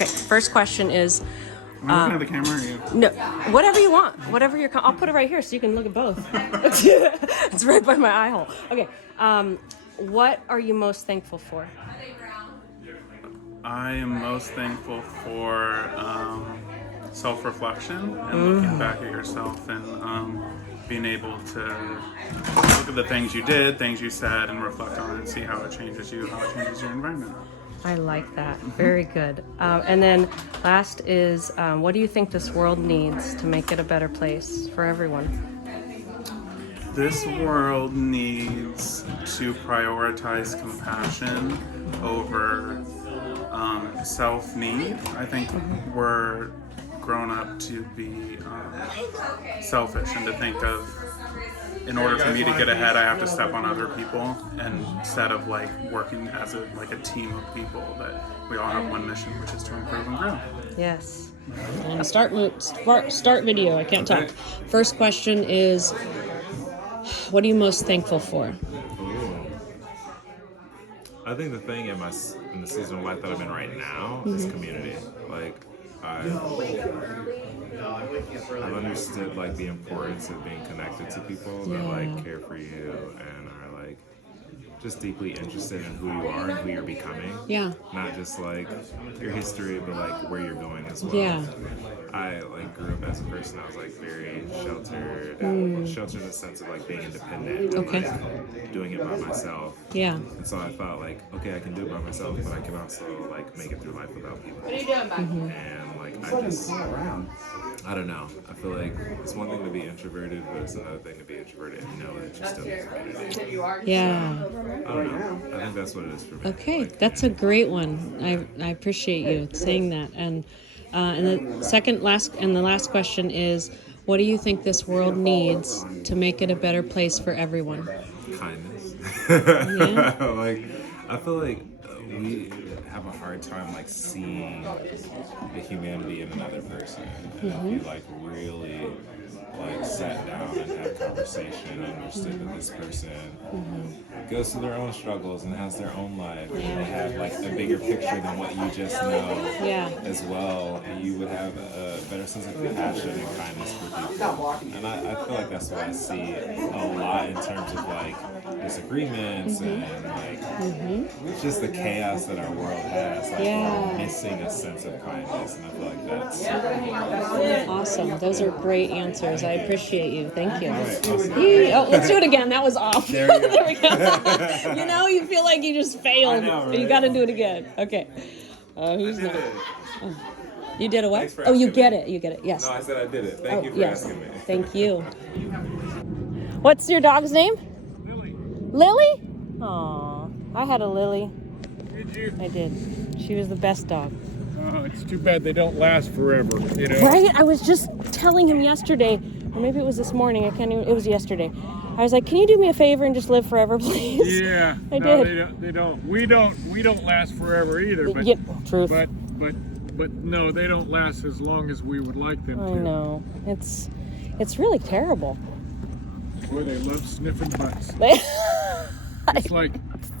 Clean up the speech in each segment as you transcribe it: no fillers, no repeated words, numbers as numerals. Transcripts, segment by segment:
Okay, first question is... Am I looking at the camera or you? No, whatever you want. Whatever you're... I'll put it right here so you can look at both. It's right by my eye hole. Okay, what are you most thankful for? I am most thankful for self-reflection and looking back at yourself and being able to look at the things you did, things you said, and reflect on it and see how it changes you, how it changes your environment. I like that. Very good. And then last is, what do you think this world needs to make it a better place for everyone? This world needs to prioritize compassion over self-need. I think we're grown up to be selfish and to think of, in order for me to get ahead, I have to step on other people, and instead of like working as a team of people, that we all have one mission, which is to improve and grow. Yes. Start video. I can't talk. First question is, what are you most thankful for? I think the thing in the season of life that I'm in right now is community. Like I've understood like the importance of being connected to people that like care for you and are like just deeply interested in who you are and who you're becoming. Yeah. Not just like your history, but like where you're going as well. Yeah. I like grew up as a person. I was like very sheltered, sheltered in the sense of like being independent, and, like, doing it by myself. Yeah. And so I thought like, okay, I can do it by myself, but I can also like make it through life without people. What are you doing back And like I don't know. I feel like it's one thing to be introverted, but it's another thing to be introverted and know that you're still in community. Yeah. I don't know. I think that's what it is for me. Okay, Like, that's a great one. I appreciate you saying that. And the last question is, what do you think this world needs to make it a better place for everyone? kindness. Yeah. Like I feel like we have a hard time like seeing the humanity in another person. And if you like really like sat down and had a conversation and understood that this person goes through their own struggles and has their own life and they have like a bigger picture than what you just know as well, and you would have a better sense of compassion and kindness for people. And I feel like that's what I see a lot in terms of like disagreements and like just the chaos that our world has. Like we're missing a sense of kindness, and I feel like that's Awesome. Those are great answers. I appreciate you. Thank you. awesome. Oh, let's do it again. That was off. There we go. There we go. You know, you feel like you just failed. I know, right? You got to do it again. Okay. Who's I did next? it. You did a what? Thanks for Oh, you asking get me. it. You get it. Yes. No, I said I did it. Thank you for yes. asking me. Thank you. What's your dog's name? Lily, Lily? Aw, I had a Lily. did you? I did. She was the best dog. Oh, it's too bad they don't last forever, you know? Right? I was just telling him yesterday, or maybe it was this morning. I can't even. It was yesterday. I was like, "Can you do me a favor and just live forever, please?" Yeah, I no, did. They don't. We don't last forever either. But Yep, truth. but no, they don't last as long as we would like them I to. know. It's really terrible. Boy, they love sniffing butts. It's like,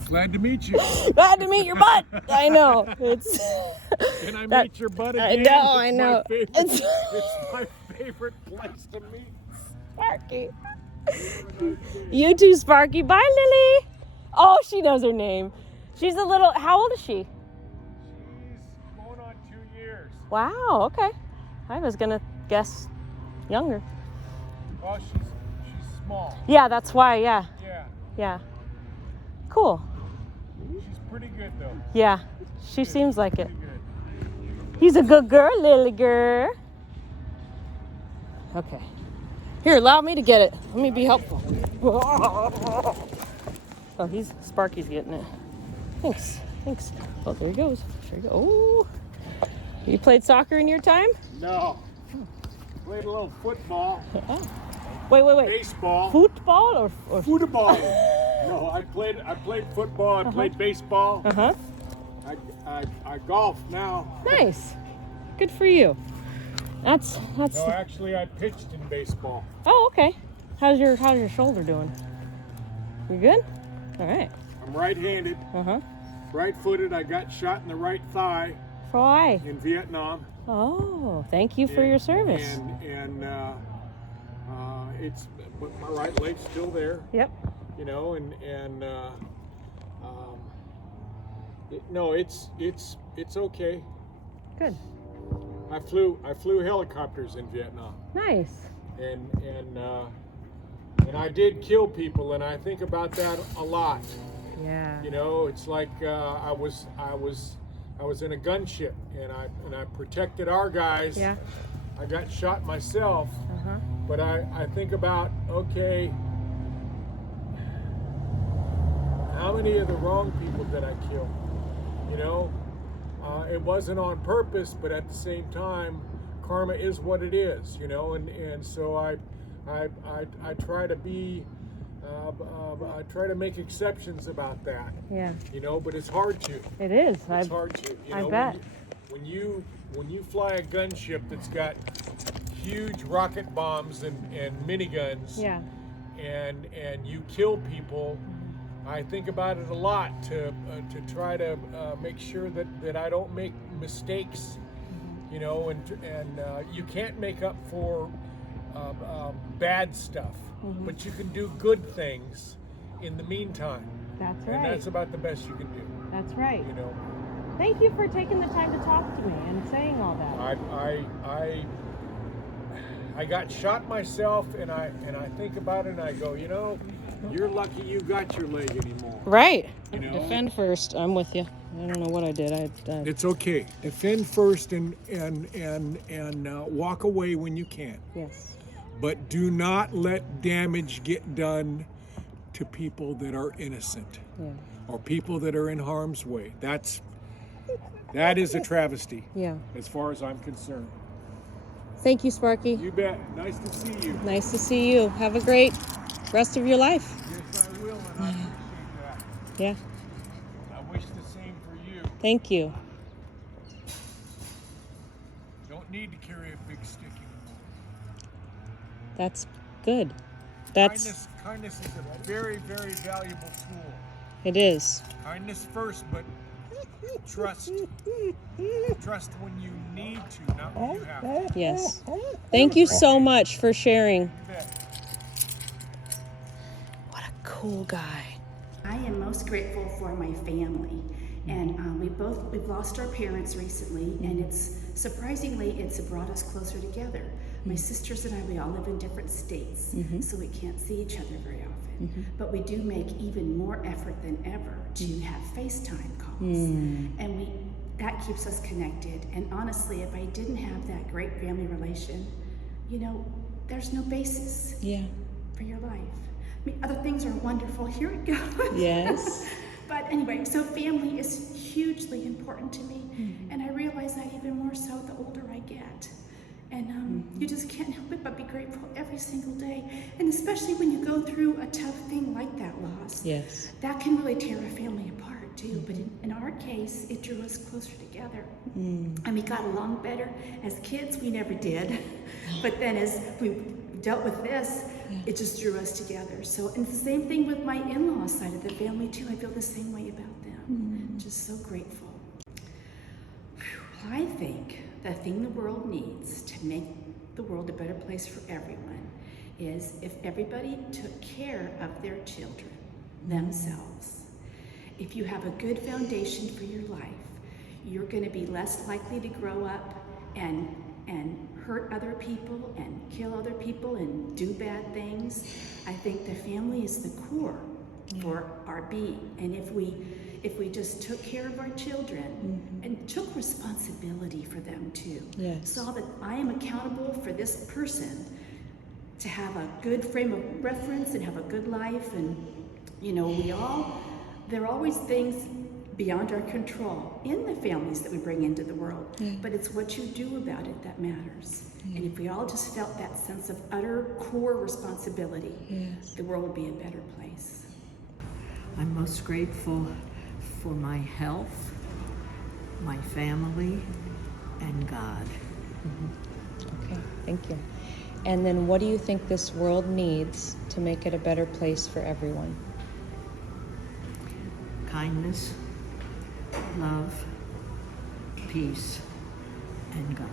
glad to meet you. Glad to meet your butt. I know. It's. Can I That- meet your butt I again? know, I It's know. My favorite, It's- it's my favorite place to meet. Sparky. You too, Sparky. Bye, Lily. Oh, she knows her name. She's a little. How old is she? She's going on 2 years. Wow. Okay. I was gonna guess younger. Oh, she's small. Yeah, that's why. Yeah. Yeah, Yeah. Cool. she's pretty good though. Yeah. She seems like it. Pretty good. He's a good girl, Lily girl. Okay. Here, allow me to get it. Let me be helpful. Oh, Sparky's getting it. Thanks. Oh, there he goes. There you go. Oh. You played soccer in your time? No. Played a little football, Wait. baseball, Football or football. No, I played football. I played baseball. Uh-huh. I golf now. Nice. Good for you. That's No, actually, I pitched in baseball. Oh, okay. How's your shoulder doing? You good? All right. I'm right-handed, Uh-huh. right-footed. I got shot in the right thigh Why? in Vietnam. Oh, thank you for your service. And it's my right leg's still there, Yep. you know, no, it's okay. Good. I flew helicopters in Vietnam, Nice. and I did kill people, and I think about that a lot. Yeah. You know, it's like I was in a gunship, and I protected our guys. Yeah. I got shot myself, Uh-huh. but I think about, okay, how many of the wrong people did I kill? You know, it wasn't on purpose, but at the same time, karma is what it is. You know, and so I try to be. I try to make exceptions about that, Yeah. you know, but it's hard to. It is. It's hard to. You I know, bet. When you fly a gunship that's got huge rocket bombs and miniguns, Yeah. and you kill people, I think about it a lot to try to make sure that I don't make mistakes, you know, and you can't make up for bad stuff, but you can do good things in the meantime. That's And right. that's about the best you can do, That's right. you know. Thank you for taking the time to talk to me and saying all that. I got shot myself, and I think about it, and I go, you know, you're lucky you got your leg anymore. Right. You know? Defend first. I'm with you. I don't know what I did. It's okay. Defend first and walk away when you can. Yes. But do not let damage get done to people that are innocent Yeah. or people that are in harm's way. That is a travesty Yeah. as far as I'm concerned. Thank you, Sparky. You bet. Nice to see you. Nice to see you. Have a great rest of your life. Yes, I will, and I appreciate that. Yeah. I wish the same for you. Thank you. Don't need to carry a big stick anymore. That's good. That's Kindness is a very, very valuable tool. it is. Kindness first, but trust. Trust when you need to, not when you have to. Yes. Thank you so much for sharing. You bet. What a cool guy. I am most grateful for my family, and we've lost our parents recently, and it's brought us closer together. My sisters and I, we all live in different states, so we can't see each other very often. But we do make even more effort than ever to have FaceTime calls, and that keeps us connected. And honestly, if I didn't have that great family relation, you know, there's no basis Yeah. for your life. I mean, other things are wonderful. Here it goes. Yes. But anyway, so family is hugely important to me, and I realize that even more so the older I get. And you just can't help it but be grateful every single day, and especially when you go through a tough thing like that loss. Yes. That can really tear a family apart too. But in our case, it drew us closer together, and we got along better. As kids, we never did, but then as we dealt with this, it just drew us together. So, and it's the same thing with my in-law side of the family too. I feel the same way about them. Just so grateful. Whew. I think the thing the world needs to make the world a better place for everyone is if everybody took care of their children themselves. If you have a good foundation for your life, you're going to be less likely to grow up and hurt other people and kill other people and do bad things. I think the family is the core for our being. And if we just took care of our children and took responsibility for them too, Yes. saw that I am accountable for this person to have a good frame of reference and have a good life, and you know, there are always things beyond our control in the families that we bring into the world, but it's what you do about it that matters. And if we all just felt that sense of utter core responsibility, the world would be a better place. I'm most grateful for my health, my family, and God. Okay. Thank you. And then what do you think this world needs to make it a better place for everyone? Kindness, love, peace, and God.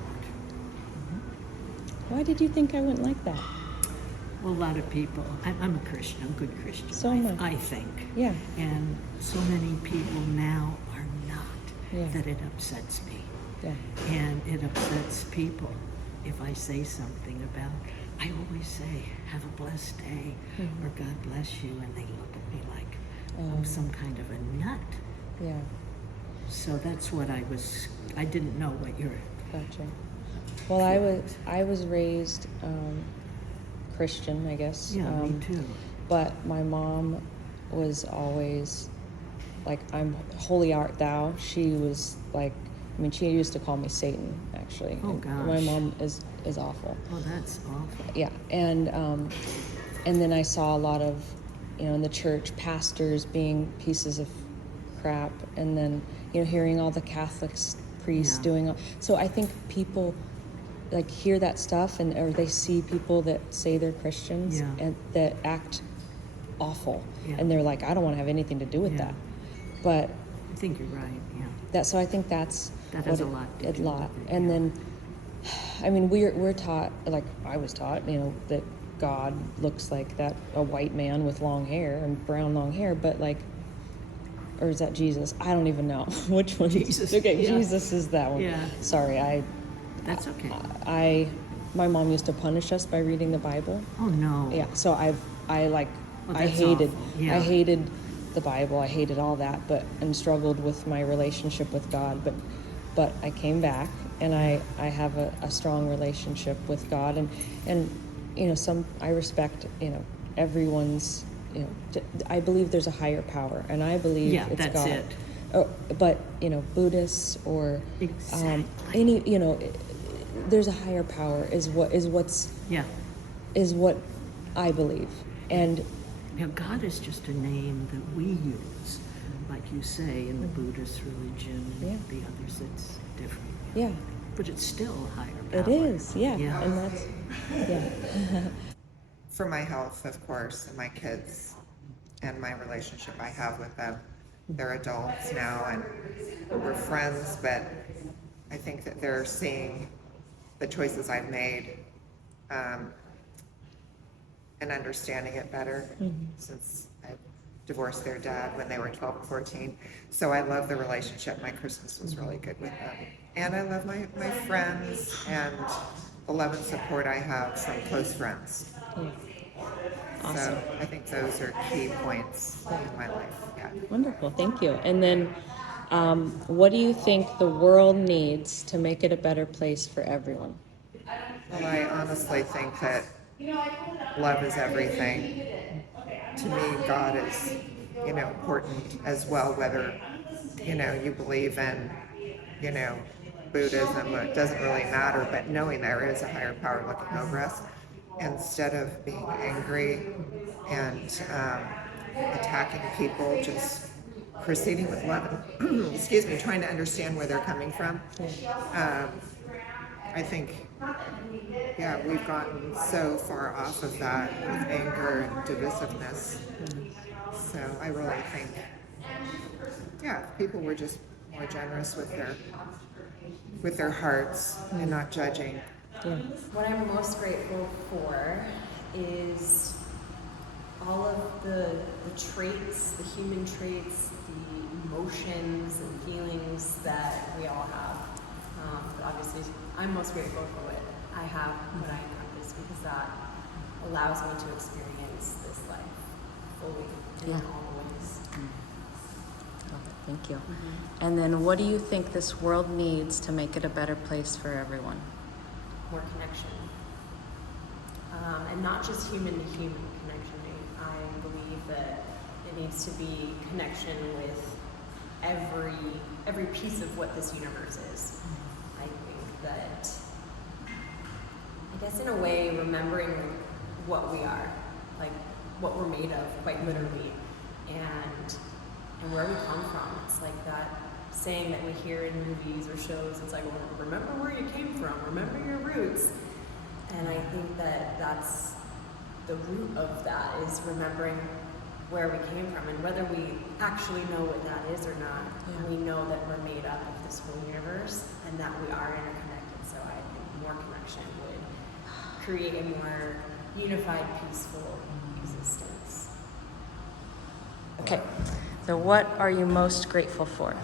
Why did you think I wouldn't like that? Well, a lot of people, I'm a Christian, I'm a good Christian, So am I. I think. Yeah. And so many people now are not, Yeah. that it upsets me. Yeah. And it upsets people if I say something about, I always say, have a blessed day, or God bless you, and they look at me like I'm some kind of a nut. Yeah. So that's what I didn't know what you're, Gotcha. Well, I was raised Christian, I guess. yeah, me too. But my mom was always like, "I'm holy art thou." She was like, I mean, she used to call me Satan, actually. Oh, And my gosh. mom is awful. Oh, that's awful. Yeah, and then I saw a lot of, in the church, pastors being pieces of crap, and then hearing all the Catholics priests Yeah. doing. So I think people like hear that stuff, or they see people that say they're Christians Yeah. and that act awful, Yeah. and they're like, I don't want to have anything to do with Yeah. that. But I think you're right, yeah. so I think that's That what has a lot to a do lot. with it, And yeah. then, I mean, we're taught, like I was taught, that God looks like that, a white man with long hair and brown long hair, but like, or is that Jesus? I don't even know which one. Jesus, Okay, yeah. Jesus is that one. Yeah. Sorry, That's okay. my mom used to punish us by reading the Bible. Oh, no. Yeah, so I Well, I that's hated awful, yeah. I hated the Bible. I hated all that, and struggled with my relationship with God. But I came back, and I have a strong relationship with God, and I respect everyone's I believe there's a higher power, and I believe Yeah, it's that's God. it. Oh, but Buddhists or Exactly. any there's a higher power is what Yeah. I believe. And Now, God is just a name that we use, like you say, in the Buddhist religion, Yeah. the others, it's different. yeah, But it's still a higher it power. is. Yeah. Yeah. And that's For my health, of course, and my kids, and my relationship I have with them. They're adults now, and we're friends, but I think that they're seeing the choices I've made and understanding it better since I divorced their dad when they were 12 and 14. So I love the relationship. My Christmas was really good with them. And I love my friends and the love and support I have from close friends. Awesome. So I think those are key points in my life. Yeah. Wonderful. Thank you. And then, what do you think the world needs to make it a better place for everyone? Well, I honestly think that love is everything. To me, God is, important as well, whether, you believe in, Buddhism, it doesn't really matter, but knowing there is a higher power looking over us, instead of being angry and attacking people, just proceeding with love and, excuse me, trying to understand where they're coming from. I think, yeah, we've gotten so far off of that with anger and divisiveness. So I really think, yeah, if people were just more generous with their hearts and not judging. What I'm most grateful for is all of the traits, the human traits, the emotions and feelings that we all have. But obviously, I'm most grateful for what I have, what I encompass, because that allows me to experience this life fully in all the ways. Thank you. And then, what do you think this world needs to make it a better place for everyone? More connection. And not just human to human connection. I believe that it needs to be connection with every piece of what this universe is. I think that, I guess in a way, remembering what we are, like what we're made of, quite literally, and where we come from. It's like that saying that we hear in movies or shows. It's like, well, remember where you came from, remember your roots. And I think that that's the root of that, is remembering where we came from, and whether we actually know what that is or not, we know that we're made up of this whole universe and that we are interconnected. So I think more connection would create a more unified, peaceful existence. Okay, so what are you most grateful for?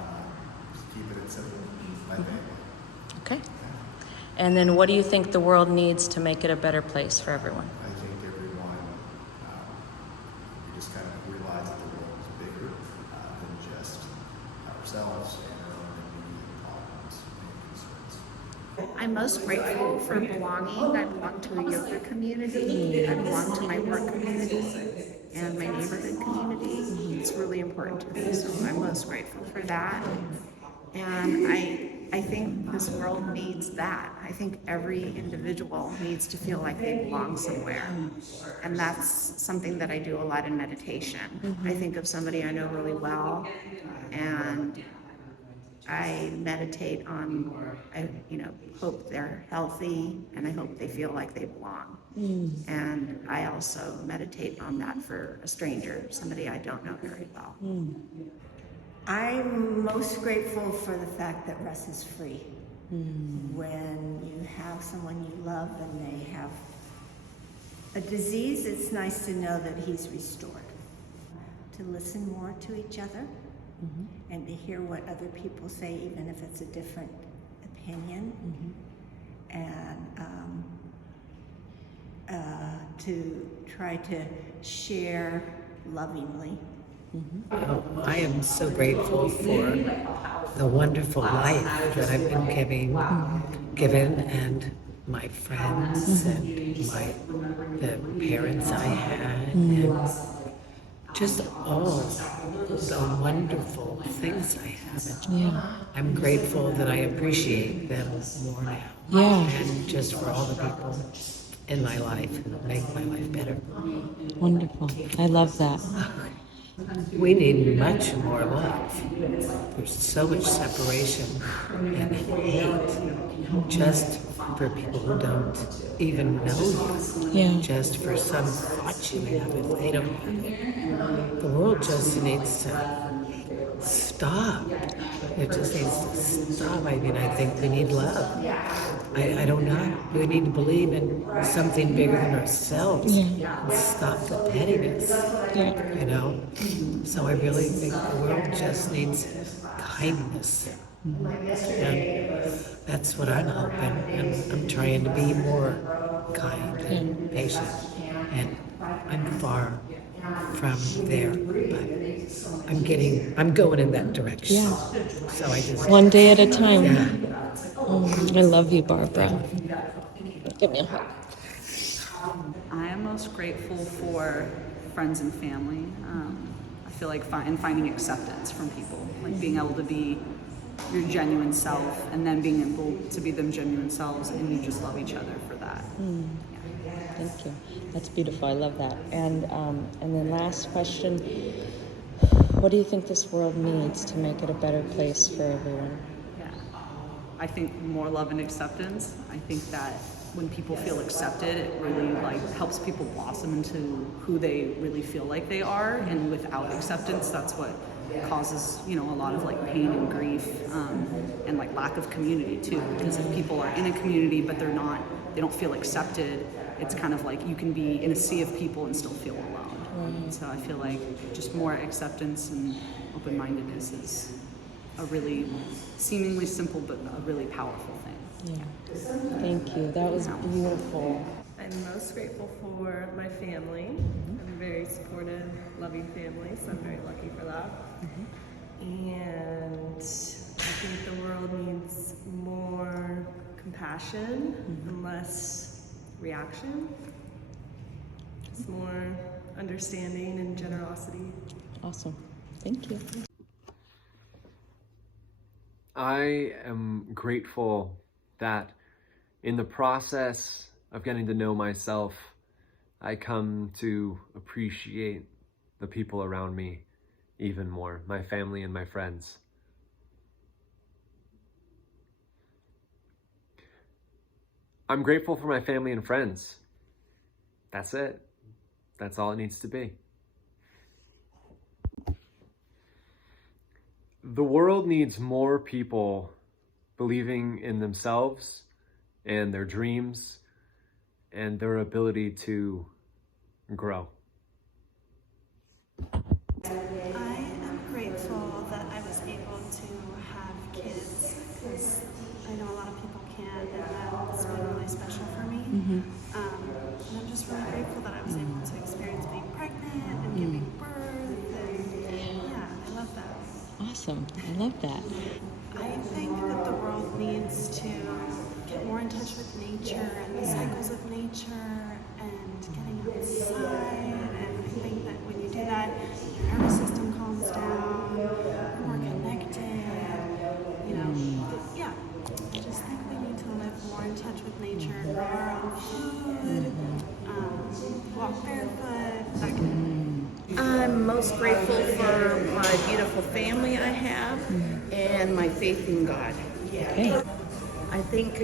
Keep it simple. My family. Okay. And then what do you think the world needs to make it a better place for everyone? I think everyone, we just kind of realize that the world is bigger than just ourselves and our own immediate problems and concerns. I'm most grateful for belonging. I belong to a yoga community. I belong to my work community and my neighborhood community. It's really important to me, so I'm most grateful for that. And I think this world needs that. I think every individual needs to feel like they belong somewhere. And that's something that I do a lot in meditation. I think of somebody I know really well, and I meditate on, I hope they're healthy, and I hope they feel like they belong. And I also meditate on that for a stranger, somebody I don't know very well. I'm most grateful for the fact that Russ is free. When you have someone you love and they have a disease, it's nice to know that he's restored. To listen more to each other and to hear what other people say, even if it's a different opinion. And to try to share lovingly. Oh, I am so grateful for the wonderful life that I've been given, and my friends and the parents I had, and just all the wonderful things I have. Yeah. I'm grateful that I appreciate them more now. Yeah. And just for all the people in my life who make my life better. Wonderful. I love that. We need much more love. There's so much separation and hate just for people who don't even know you. Yeah. Just for some thought you have if they don't have it. The world just needs to stop. It just needs to stop. I mean, I think we need love. I don't know. We need to believe in something bigger than ourselves. And stop the pettiness. So I really think the world just needs kindness. And that's what I'm hoping. And I'm trying to be more kind and patient. And I'm far from there, but I'm going in that direction. Yeah. So I just One day at a time. Yeah. I love you, Barbara. Give me a hug. I am most grateful for friends and family. I feel like finding acceptance from people, like being able to be your genuine self, and then being able to be them genuine selves, and you just love each other for that. Thank you. That's beautiful. I love that. And then last question: what do you think this world needs to make it a better place for everyone? I think more love and acceptance. I think that when people feel accepted, it really helps people blossom into who they really feel like they are. And without acceptance, that's what causes a lot of pain and grief and lack of community too. Because if people are in a community but they don't feel accepted, it's kind of like you can be in a sea of people and still feel alone. So I feel like just more acceptance and open-mindedness is a really seemingly simple but a really powerful thing. Yeah. Thank you. That was beautiful. I'm most grateful for my family. I'm a very supportive, loving family, so I'm very lucky for that. And I think the world needs more compassion and less reaction. Just more understanding and generosity. Awesome. Thank you. I am grateful that in the process of getting to know myself, I come to appreciate the people around me even more, my family and my friends. I'm grateful for my family and friends. That's it. That's all it needs to be. the world needs more people believing in themselves and their dreams and their ability to grow. I am grateful that I was able to have kids, because I know a lot of people can't, and that's been really special for me. And I'm just really grateful that I was able to experience being pregnant and giving birth, and yeah, I love that. Awesome. I love that. I think that the world needs to get more in touch with nature and the cycles of nature and getting outside. And I think that when you do that, your nervous system calms down, you're more connected. You know, yeah. I just think we need to live more in touch with nature, grow our own food, walk barefoot, that kind of thing. I'm most grateful for my beautiful family I have and my faith in God. Okay. I think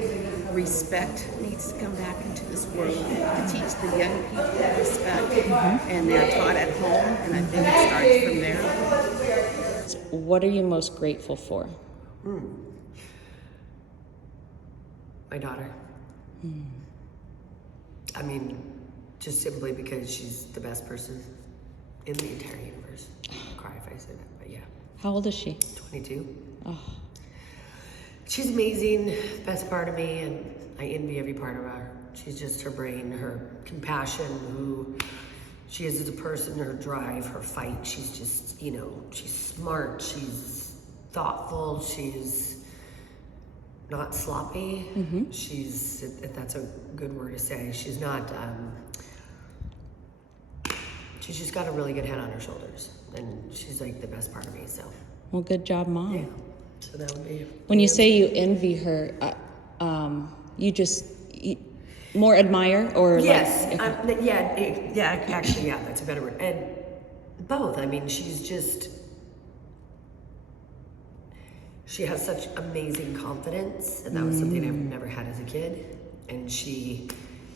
respect needs to come back into this world to teach the young people respect, and they're taught at home, and I think it starts from there. What are you most grateful for? My daughter. I mean, just simply because she's the best person in the entire universe. I'd cry if I said that, but yeah. How old is she? 22. Oh, She's amazing, best part of me, and I envy every part of her. She's just her brain, her compassion, who she is as a person, her drive, her fight. She's just, you know, she's smart, she's thoughtful, she's not sloppy. She's, if that's a good word to say, she's not, she's just got a really good head on her shoulders, and she's like the best part of me, so. well, good job, Mom. Yeah, so that would be. When you say you envy her, you just more admire, or Yes, like, actually, yeah, that's a better word. And both. I mean, she's just, she has such amazing confidence, and that was something I've never had as a kid. And she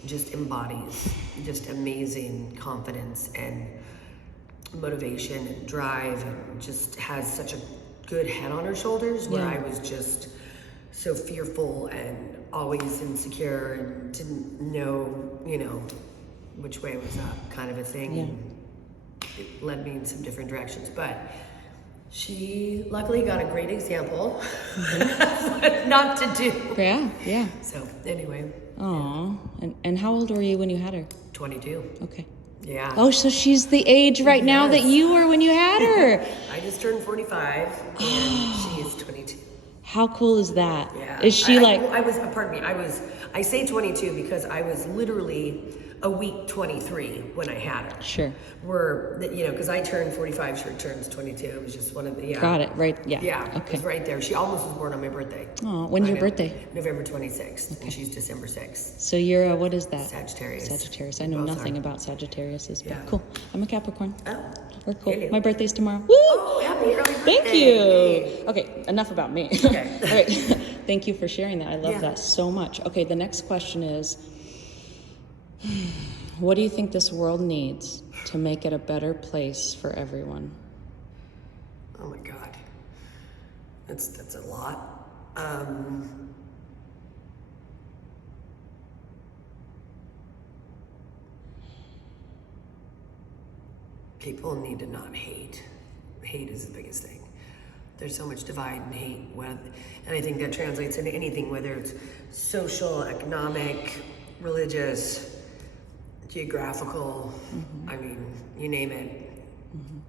just embodies just amazing confidence and motivation and drive, and just has such a good head on her shoulders, where I was just so fearful and always insecure and didn't know, you know, which way was up, kind of a thing. And it led me in some different directions, but she luckily got a great example what not to do. Yeah. So anyway. Aw. And how old were you when you had her? 22. Okay. Yeah. Oh, so she's the age right now that you were when you had her. I just turned 45, and she is 22. How cool is that? Yeah. Is she I say 22 because I was literally a week 23 when I had her. Sure. You know, because I turned 45, she turns 22. It was just one of the, Got it, right, yeah. Yeah, Okay. it was right there. She almost was born on my birthday. Oh, when's your birthday? November 26th, and she's December 6th. So you're what is that? Sagittarius. Sagittarius. I know Both nothing are. about Sagittariuses, but Yeah. cool. I'm a Capricorn. Oh. We're cool. Hello. My birthday's tomorrow. Woo! Oh, happy early birthday. Thank you. Okay, enough about me. Okay. All right. Thank you for sharing that. I love Yeah. that so much. Okay, the next question is, what do you think this world needs to make it a better place for everyone? Oh my God. That's a lot. People need to not hate. Hate is the biggest thing. There's so much divide and hate, and I think that translates into anything, whether it's social, economic, religious, geographical, I mean, you name it.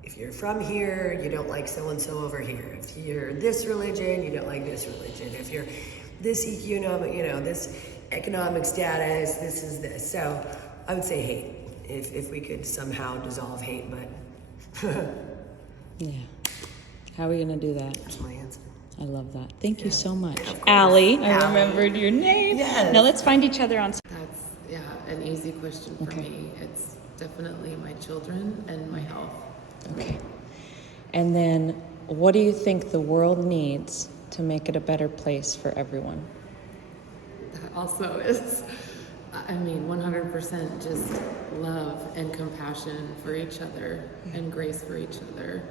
If you're from here, you don't like so-and-so over here. If you're this religion, you don't like this religion. If you're this economic, you know, this economic status, this is this. So I would say hate, if we could somehow dissolve hate, but Yeah. How are we going to do that? that's my answer. I love that. Thank you so much. Allie, I remembered your name. Yes. Now let's find each other on. That's an easy question for me. It's definitely my children and my health. Okay. And then, what do you think the world needs to make it a better place for everyone? That also is, 100% just love and compassion for each other and grace for each other.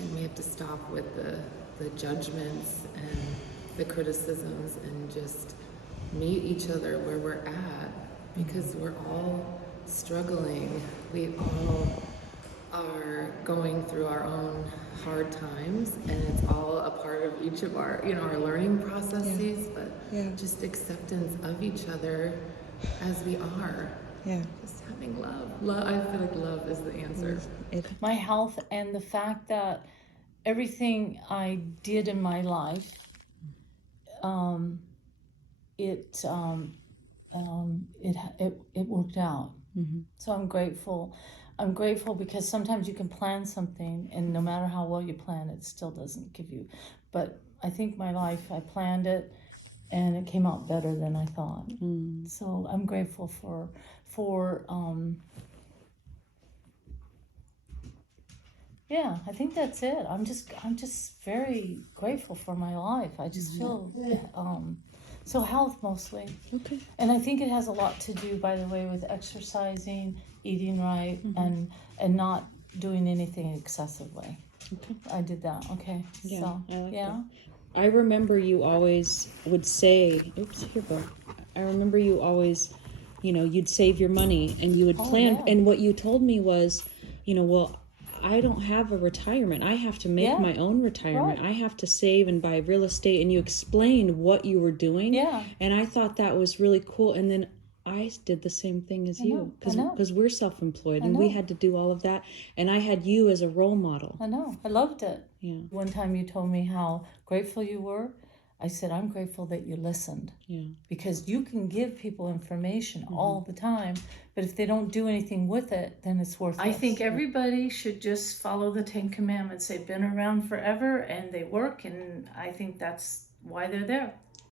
And we have to stop with the the judgments and the criticisms and just meet each other where we're at, because we're all struggling. We all are going through our own hard times, and it's all a part of each of our, our learning processes, but just acceptance of each other as we are. Yeah. Just having love. I feel like love is the answer. My health and the fact that everything I did in my life, it worked out. So I'm grateful. I'm grateful because sometimes you can plan something, and no matter how well you plan, it still doesn't give you. But I think my life, I planned it, and it came out better than I thought. So I'm grateful for yeah, I think that's it. I'm just very grateful for my life. I just feel so health mostly. Okay. And I think it has a lot to do, by the way, with exercising, eating right, and not doing anything excessively. Okay. I did that. Okay. Yeah, So I like yeah. that. I remember you always would say, oops, here, Bo. I remember you always, you'd save your money and you would plan. Yeah. And what you told me was, well, I don't have a retirement. I have to make my own retirement. Right. I have to save and buy real estate. And you explained what you were doing. Yeah. And I thought that was really cool. And then I did the same thing as you, because we're self-employed and we had to do all of that. And I had you as a role model. I know. I loved it. Yeah. One time you told me how grateful you were. I said, I'm grateful that you listened. Yeah. Because you can give people information all the time, but if they don't do anything with it, then it's worthless. I think everybody should just follow the 10 Commandments. They've been around forever and they work, and I think that's why they're there.